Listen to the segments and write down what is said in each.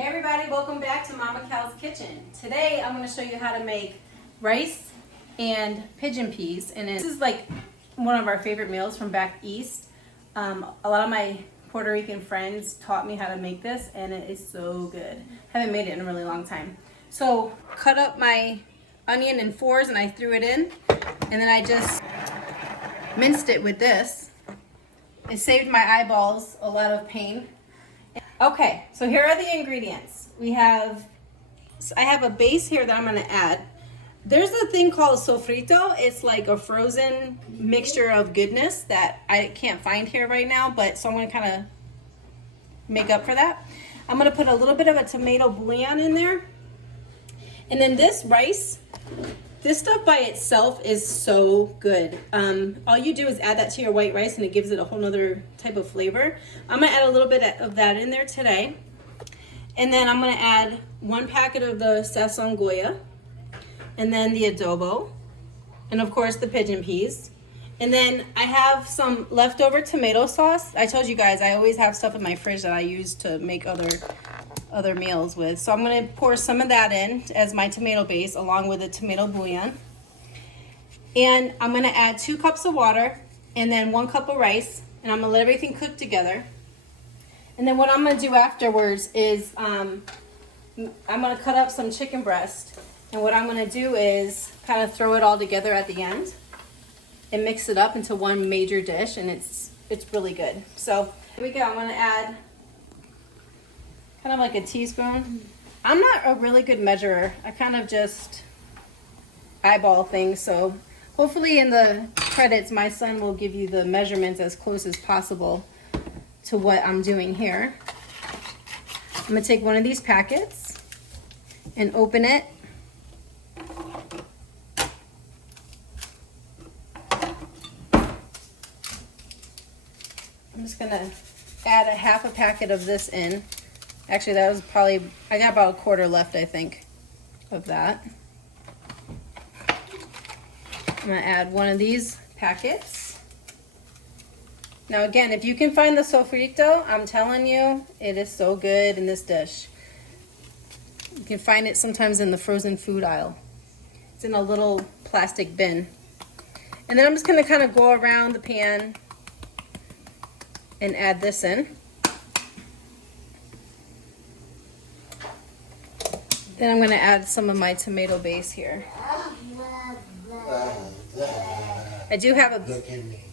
Hey everybody, welcome back to MommaKAL's kitchen. Today I'm going to show you how to make rice and pigeon peas, and this is like one of our favorite meals from back east. A lot of my Puerto Rican friends taught me how to make this, and it is so good. I haven't made it in a really long time. So cut up my onion in fours and I threw it in, and then I just minced it with this. It saved my eyeballs a lot of pain. Okay, so here are the ingredients. I have a base here that I'm gonna add. There's a thing called sofrito. It's like a frozen mixture of goodness that I can't find here right now, so I'm gonna kind of make up for that. I'm gonna put a little bit of a tomato bouillon in there. And then this rice, this stuff by itself is so good. All you do is add that to your white rice and it gives it a whole nother type of flavor. I'm gonna add a little bit of that in there today. And then I'm gonna add 1 packet of the Sazon Goya, and then the adobo, and of course the pigeon peas. And then I have some leftover tomato sauce. I told you guys I always have stuff in my fridge that I use to make other meals with. So I'm going to pour some of that in as my tomato base along with the tomato bouillon. And I'm going to add 2 cups of water and then 1 cup of rice, and I'm going to let everything cook together. And then what I'm going to do afterwards is I'm going to cut up some chicken breast, and what I'm going to do is kind of throw it all together at the end and mix it up into one major dish, and it's really good. So here we go. I'm going to add kind of like a teaspoon. I'm not a really good measurer. I kind of just eyeball things. So hopefully in the credits, my son will give you the measurements as close as possible to what I'm doing here. I'm gonna take one of these packets and open it. I'm just gonna add a half a packet of this in. Actually, that was probably, I got about a quarter left, I think, of that. I'm gonna add one of these packets. Now again, if you can find the sofrito, I'm telling you, it is so good in this dish. You can find it sometimes in the frozen food aisle. It's in a little plastic bin. And then I'm just gonna kind of go around the pan and add this in. Then I'm going to add some of my tomato base here. I do have a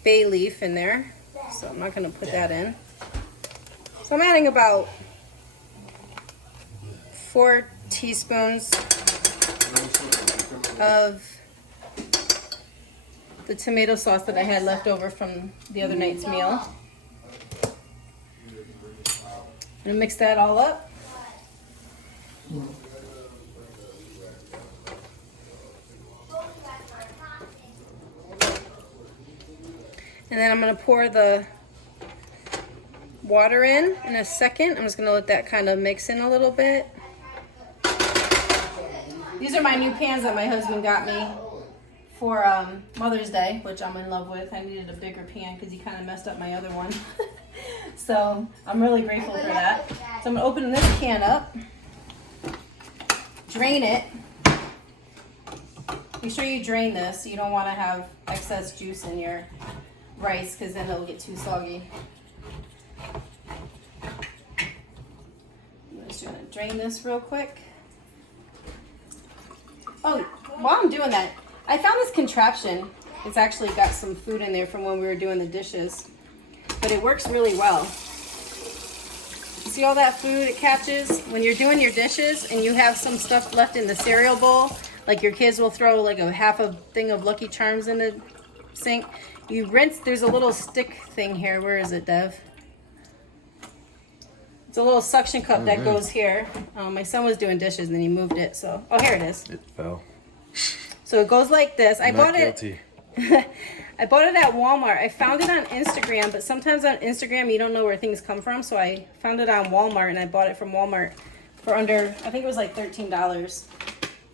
bay leaf in there, so I'm not going to put that in. So I'm adding about 4 teaspoons of the tomato sauce that I had left over from the other night's meal. I'm gonna mix that all up. And then I'm gonna pour the water in a second. I'm just gonna let that kind of mix in a little bit. These are my new pans that my husband got me for Mother's Day, which I'm in love with. I needed a bigger pan because he kind of messed up my other one. So I'm really grateful for that. So I'm gonna open this can up, drain it. Make sure you drain this. You don't want to have excess juice in your rice because then it'll get too soggy. I'm just gonna drain this real quick. Oh, while I'm doing that, I found this contraption. It's actually got some food in there from when we were doing the dishes, but it works really well. See all that food it catches? When you're doing your dishes and you have some stuff left in the cereal bowl, like your kids will throw like a half a thing of Lucky Charms in the sink, you rinse, there's a little stick thing here. Where is it, Dev? It's a little suction cup that goes here. My son was doing dishes and then he moved it, so, oh, here it is. It fell. So it goes like this. I bought guilty. I bought it at Walmart. I found it on Instagram, but sometimes on Instagram you don't know where things come from, so I found it on Walmart and I bought it from Walmart for under, I think it was like $13.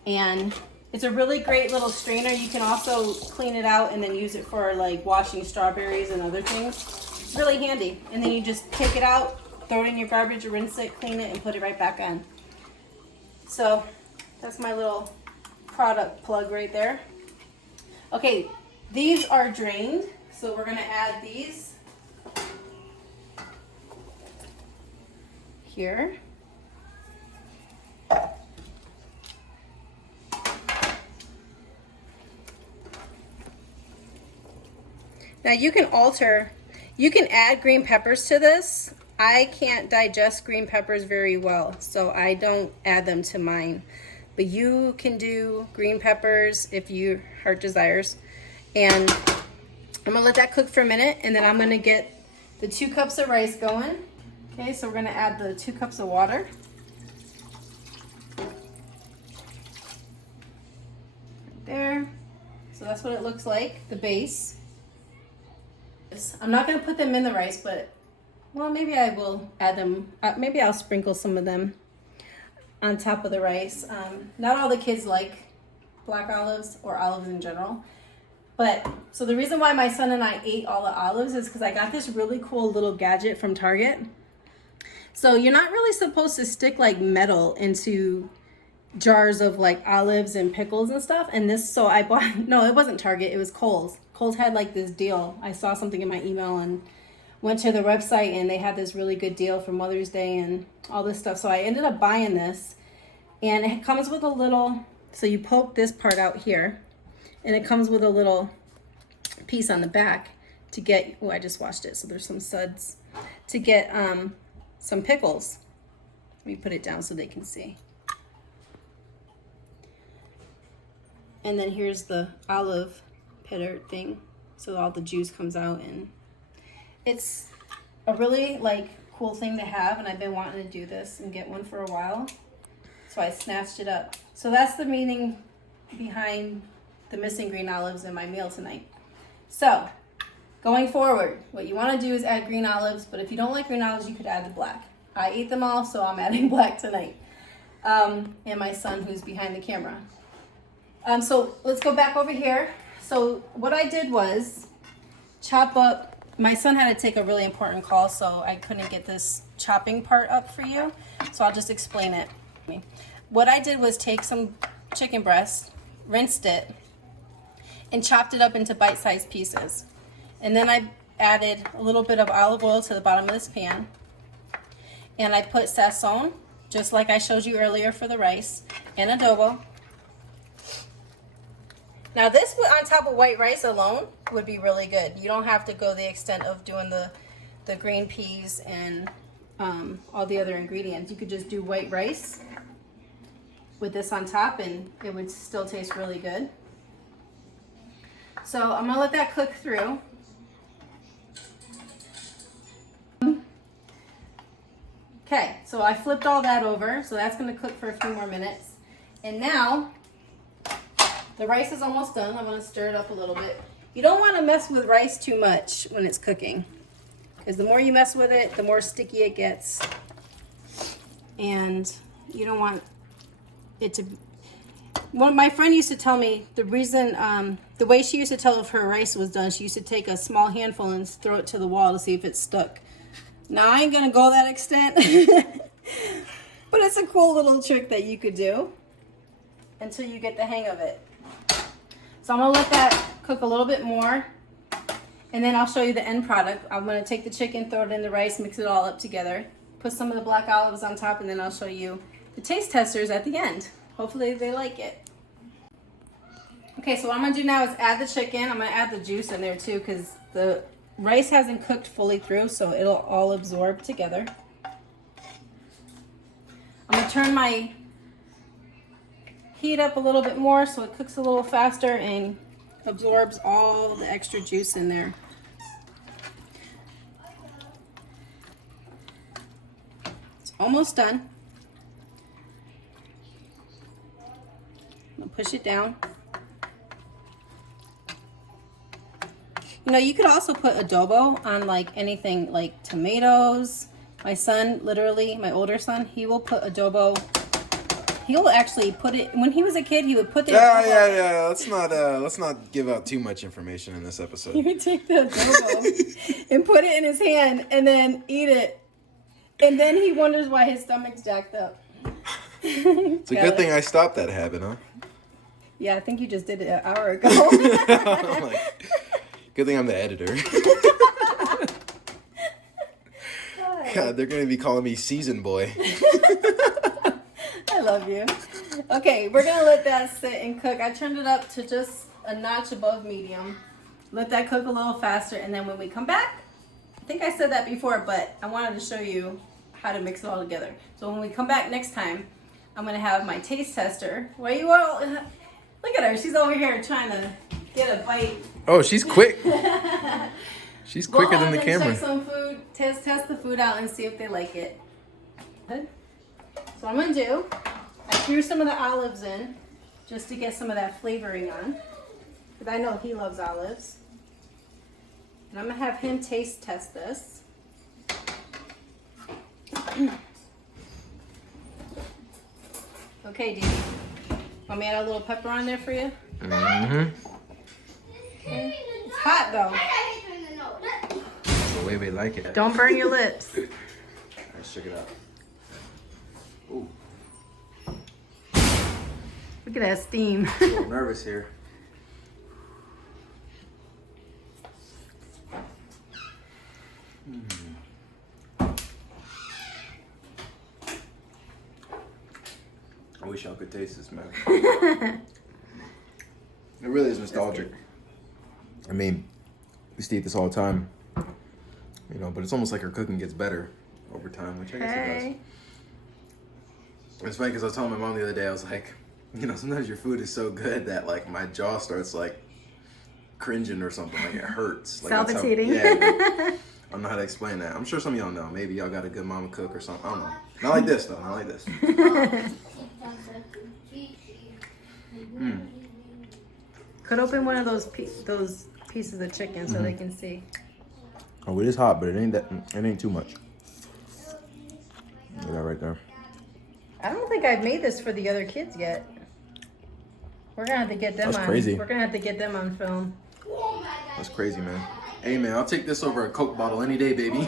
And it's a really great little strainer. You can also clean it out and then use it for like washing strawberries and other things. It's really handy. And then you just take it out, throw it in your garbage, rinse it, clean it, and put it right back on. So that's my little product plug right there. Okay, these are drained, so we're gonna add these here. Now you can add green peppers to this. I can't digest green peppers very well, so I don't add them to mine. But you can do green peppers if your heart desires. And I'm gonna let that cook for a minute, and then I'm gonna get the 2 cups of rice going. Okay, so we're gonna add the 2 cups of water. Right there. So that's what it looks like, the base. I'm not going to put them in the rice, but, well, maybe I will add them. Maybe I'll sprinkle some of them on top of the rice. Not all the kids like black olives or olives in general. But, so the reason why my son and I ate all the olives is because I got this really cool little gadget from Target. So you're not really supposed to stick like metal into jars of like olives and pickles and stuff. And this, so I bought, no, it wasn't Target, it was Kohl's. Kohl's had like this deal. I saw something in my email and went to the website, and they had this really good deal for Mother's Day and all this stuff. So I ended up buying this, and it comes with a little, so you poke this part out here, and it comes with a little piece on the back to get, oh, I just washed it, so there's some suds, to get some pickles. Let me put it down so they can see. And then here's the olive pitter thing, so all the juice comes out, and it's a really like cool thing to have, and I've been wanting to do this and get one for a while, so I snatched it up. So that's the meaning behind the missing green olives in my meal tonight. So going forward, what you want to do is add green olives, but if you don't like green olives, you could add the black. I ate them all, so I'm adding black tonight. And my son, who's behind the camera. So let's go back over here. So what I did was chop up, my son had to take a really important call, so I couldn't get this chopping part up for you. So I'll just explain it. What I did was take some chicken breast, rinsed it, and chopped it up into bite-sized pieces. And then I added a little bit of olive oil to the bottom of this pan. And I put Sazón, just like I showed you earlier for the rice, and adobo. Now this on top of white rice alone would be really good. You don't have to go the extent of doing the green peas and all the other ingredients. You could just do white rice with this on top, and it would still taste really good. So I'm gonna let that cook through. Okay, so I flipped all that over, so that's gonna cook for a few more minutes. And now, the rice is almost done. I'm gonna stir it up a little bit. You don't wanna mess with rice too much when it's cooking, because the more you mess with it, the more sticky it gets. And you don't want it to, my friend used to tell me the reason, the way she used to tell if her rice was done, she used to take a small handful and throw it to the wall to see if it stuck. Now I ain't gonna go that extent, but it's a cool little trick that you could do until you get the hang of it. So I'm gonna let that cook a little bit more, and then I'll show you the end product. I'm gonna take the chicken, throw it in the rice, mix it all up together, put some of the black olives on top, and then I'll show you the taste testers at the end. Hopefully they like it. Okay, so what I'm gonna do now is add the chicken. I'm gonna add the juice in there too, because the rice hasn't cooked fully through, so it'll all absorb together. I'm gonna turn my heat up a little bit more so it cooks a little faster and absorbs all the extra juice in there. It's almost done. I'm gonna push it down. You know, you could also put adobo on like anything, like tomatoes. My son, literally, my older son, he will put adobo. He'll actually put it, when he was a kid, he would put the adobo. Yeah. Let's not give out too much information in this episode. He would take the adobo and put it in his hand and then eat it. And then he wonders why his stomach's jacked up. It's a good thing I stopped that habit, huh? Yeah, I think you just did it an hour ago. Like, good thing I'm the editor. God, they're gonna be calling me season boy. I love you. Okay, we're gonna let that sit and cook. I turned it up to just a notch above medium. Let that cook a little faster, and then when we come back, I think I said that before, but I wanted to show you how to mix it all together. So when we come back next time, I'm gonna have my taste tester. Why you all look at her? She's over here trying to get a bite. Oh, she's quick. She's quicker than the Check camera. some food. Test the food out and see if they like it. Good. So what I'm gonna do, I threw some of the olives in just to get some of that flavoring on, because I know he loves olives. And I'm gonna have him taste test this. Okay, Dee. Want me to add a little pepper on there for you? Mm-hmm. Okay. It's hot though. The way we like it. Don't burn your lips. Let's check it out. Ooh, Look at that steam. a little nervous here. I wish y'all could taste this, man. It really is nostalgic. I mean, we used to eat this all the time, you know, but it's almost like our cooking gets better over time, which I guess it does. It's funny because I was telling my mom the other day, I was like, you know, sometimes your food is so good that like my jaw starts like cringing or something, like it hurts. Like, Salivating. Yeah, I don't know how to explain that. I'm sure some of y'all know. Maybe y'all got a good mama cook or something. I don't know. Not like this though. Not like this. Cut open one of those pieces of chicken so they can see. Oh, it is hot, but it ain't too much. Look at that right there. I don't think I've made this for the other kids yet. We're gonna have to get them That's on. crazy. We're gonna have to get them on film. That's crazy, man. Hey, man, I'll take this over a Coke bottle any day, baby.